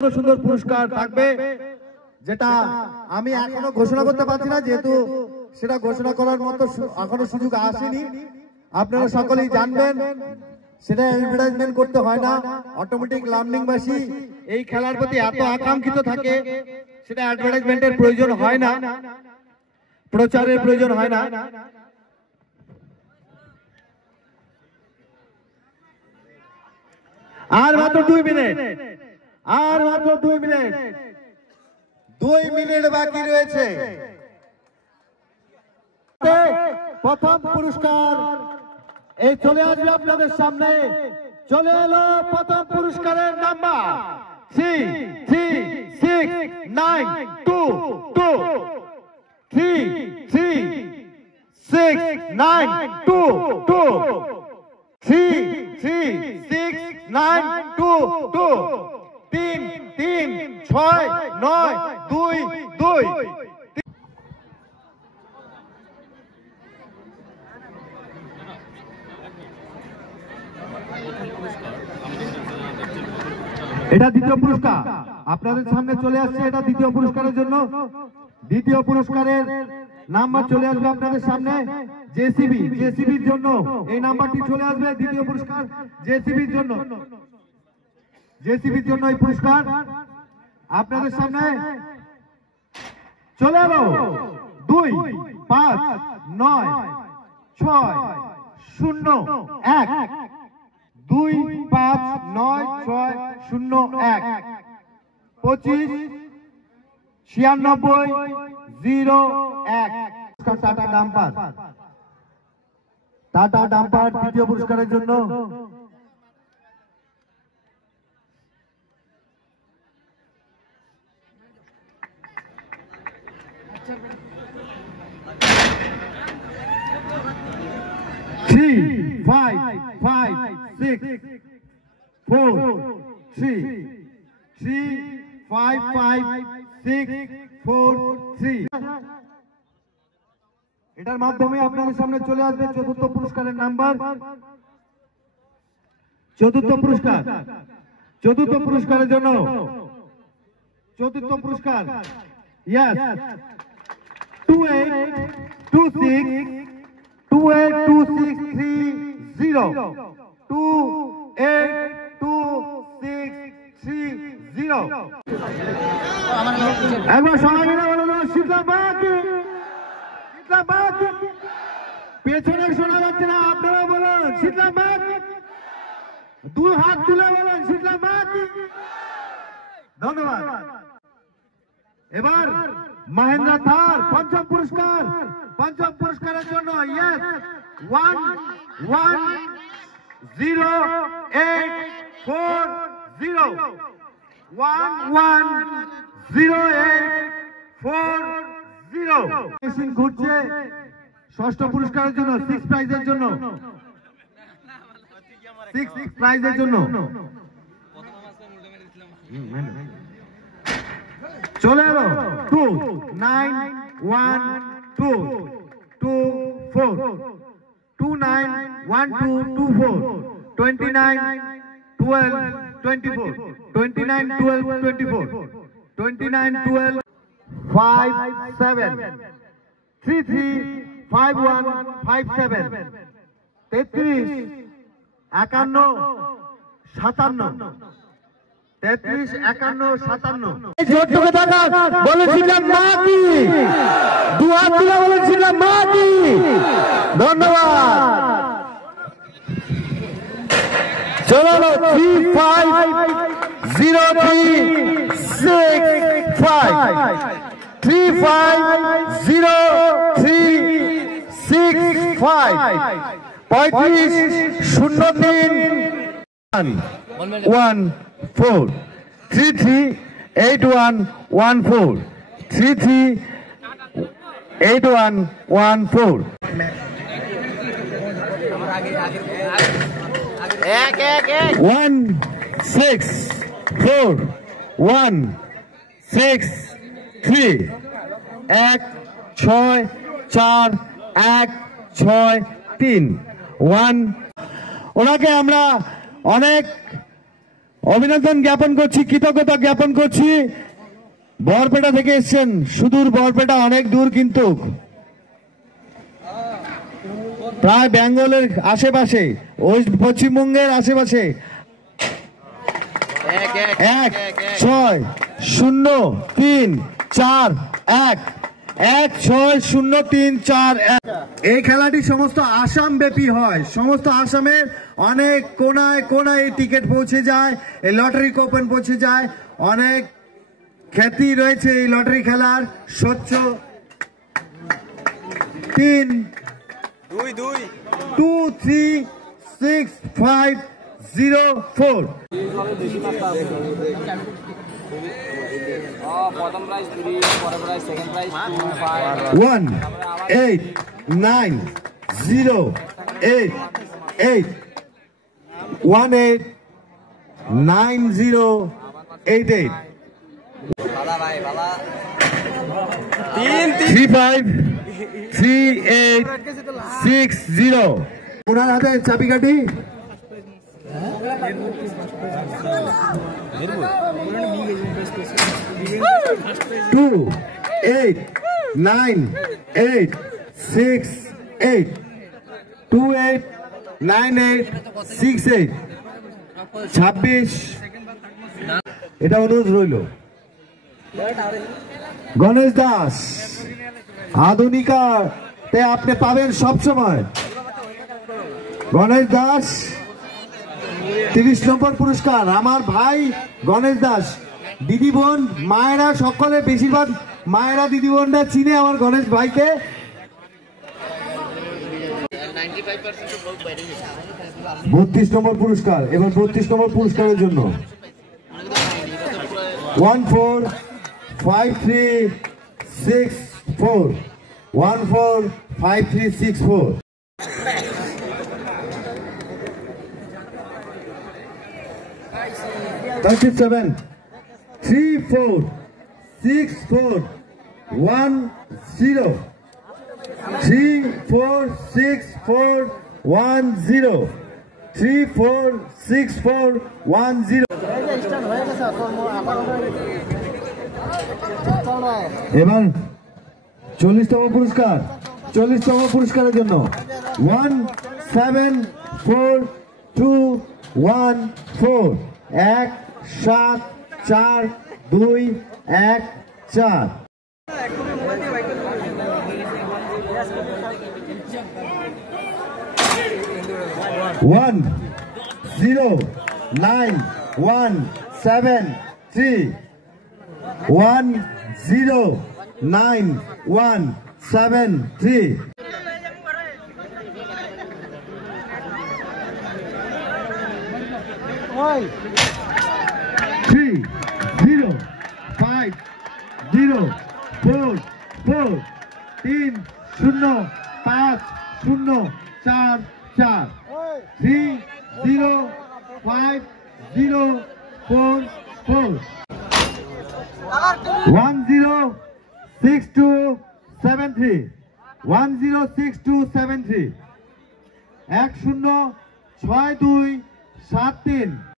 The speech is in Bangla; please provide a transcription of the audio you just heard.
সুন্দর পুরস্কার থাকবে, যেটা আমি এখনো ঘোষণা করতে পারছি না, যেহেতু সেটা ঘোষণা করার মতো এখনো সুযোগ আসেনি। আপনারা সকলেই জানবেন সেটা অ্যাডভার্টাইজমেন্ট করতে হয় না। অটোমেটিক লার্নিংবাসী এই খেলার প্রতি এত আকাঙ্ক্ষিত থাকে, সেটা অ্যাডভার্টাইজমেন্টের প্রয়োজন হয় না, প্রচারের প্রয়োজন হয় না। আর মাত্র 2 মিনিট, আর মাত্র 2 মিনিট, 2 মিনিট বাকি রয়েছে। প্রথম পুরস্কার এই চলে আসবে আপনাদের সামনে। চলে এলো প্রথম পুরস্কারের নাম্বার 33692 33692 33692 33692 এটা দ্বিতীয় পুরস্কার আপনাদের সামনে চলে আসছে। এটা দ্বিতীয় পুরস্কারের জন্য, দ্বিতীয় পুরস্কারের নাম্বার চলে আসবে আপনাদের সামনে। জেসিবির জন্য এই নাম্বারটি চলে আসবে। দ্বিতীয় পুরস্কার জেসিবির জন্য, জেসিবির জন্য এই পুরস্কার আপনাদের সামনে চলে এলো। 259601 259601 259601 টাটা ডাম্পার, টাটা ডাম্পার দ্বিতীয় পুরস্কারের জন্য। Three, five, 6, 4, 3, 5, 6, 4, 3। এটার মাধ্যমে আপনাদের সামনে চলে আসবে চতুর্থ পুরস্কারের নাম্বার। চতুর্থ পুরস্কার, চতুর্থ পুরস্কারের জন্য, চতুর্থ পুরস্কার ইয়েস 282630 282630। একবার সবাই মিলে বলে দাও শীতলাবাদ, শীতলাবাদ। পেছনে শোনা যাচ্ছে না, আপনারা বলুন শীতলাবাদ, 2 হাত তুলে বলুন শীতলাবাদ। ধন্যবাদ। এবার মহেন্দ্র থার পঞ্চম পুরস্কার, পঞ্চম পুরস্কারের জন্য ইয়েস 110840 110840 মেশিন ঘুরছে। ষষ্ঠ পুরস্কারের জন্য 6 প্রাইজের জন্য, 6 প্রাইজের জন্য চলে এলো 291224 291224 291224 291224 291257 335157 33 51 57 33 51 57। জোরটুকু টাকা বলেছিলাম মা কি, 2 হাত তুলে বলেছিলাম মা কি। ধন্যবাদ। চলো 350365 350365 350314 338114 338114। এক এক এক 164163 164163 1। ওনাকে আমরা অনেক অভিনন্দন জ্ঞাপন করছি, কৃতজ্ঞতা জ্ঞাপন করছি। বরপেটা থেকে এসছেন, সুদূর বরপেটা, অনেক দূর কিন্তু প্রায় বেঙ্গলের আশেপাশে, ওয়েস্ট পশ্চিমবঙ্গের আশেপাশে। 1-6-0-3-4-1-1-6-0-3-4-1। এই খেলাটি সমস্ত আসাম ব্যাপী হয়, সমস্ত আসামের অনেক কোনায় কোনায় এই টিকিট পৌঁছে যায়, এই লটারি কুপন পৌঁছে যায়। অনেক খ্যাতি রয়েছে এই লটারি খেলার। স্বচ্ছ 3-2-3-6-5-0-4। প্রথম প্রাইজ 3, পরের প্রাইজ সেকেন্ড প্রাইজ 2, 5 1-8-9-0-8-8 1-8-9-0-8-8 বাবা ভাই বাবা 3-5-3-8-6-0। ওনার হাতে চাবিকাঠি। Two, 8-9-8-6-8 2-8-9-8-6-8 26। এটা অনুরোধ রইল। গণেশ দাস, আধুনিকাতে আপনি পাবেন সবসময়। গণেশ দাস 30 নম্বর পুরস্কার। আমার ভাই গণেশ দাস, দিদি বোন মায়েরা সকলে, বেশিরভাগ মায়েরা দিদি বোনরা চিনে আমার গণেশ ভাইকে। 32 নম্বর পুরস্কার। এবার 32 নম্বর পুরস্কারের জন্য 1-4-5-3-6-4 1-4-5-3-6-4 37 3-4-6-4-1-0 3-4-6-4-1-0 3-4-6-4-1-0। এবার 40তম পুরস্কার। 40তম পুরস্কারের জন্য 1-7-4-2-1-4 1-7-4-2-1-4 1-0-9-1-7-3 1-0-9-1-7-3 3-0-5-0-4-4 3-0-5-0-4-4 3-0-5-0-4-4 10-62-73 10-62-73 10-62-73